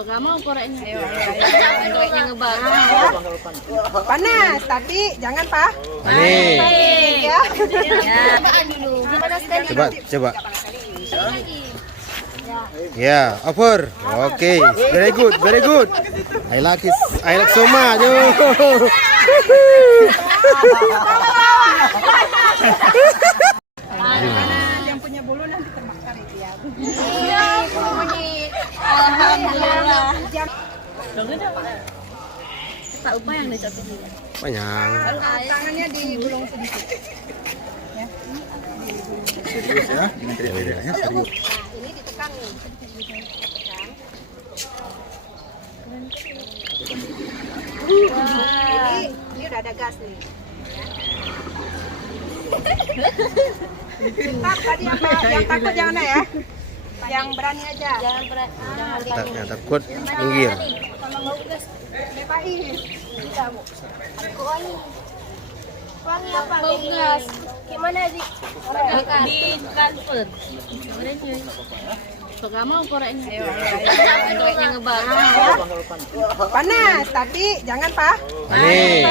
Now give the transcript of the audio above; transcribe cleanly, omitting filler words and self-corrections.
Gak mau koreknya. Koreknya ngebakar. Panas, tapi jangan Pak. Nih. Ya. Apaan dulu? Panas sekali. Coba. Ya, over. Oke, very good, very good. I like it. I like so much. Yang punya bulu nanti terbakar itu ya. Iya, alhamdulillah. Tak upah yang dicapai ini. Panjang. Tangannya digulung sedikit. Serius ya, dengan teriak-teriaknya serius. Ini ditekan nih. Ini udah ada gas nih. Pintar tadi yang takut jangan ya. Yang berani aja. Jangan berat. Yang takut minggir. Kalau mau gas, lepain. Wangi apa? Bau gas. Gimana di transfer? Gimana cuy? Gak mau koreknya. Koreknya ngebakar. Panas, tapi jangan Pak. Nih.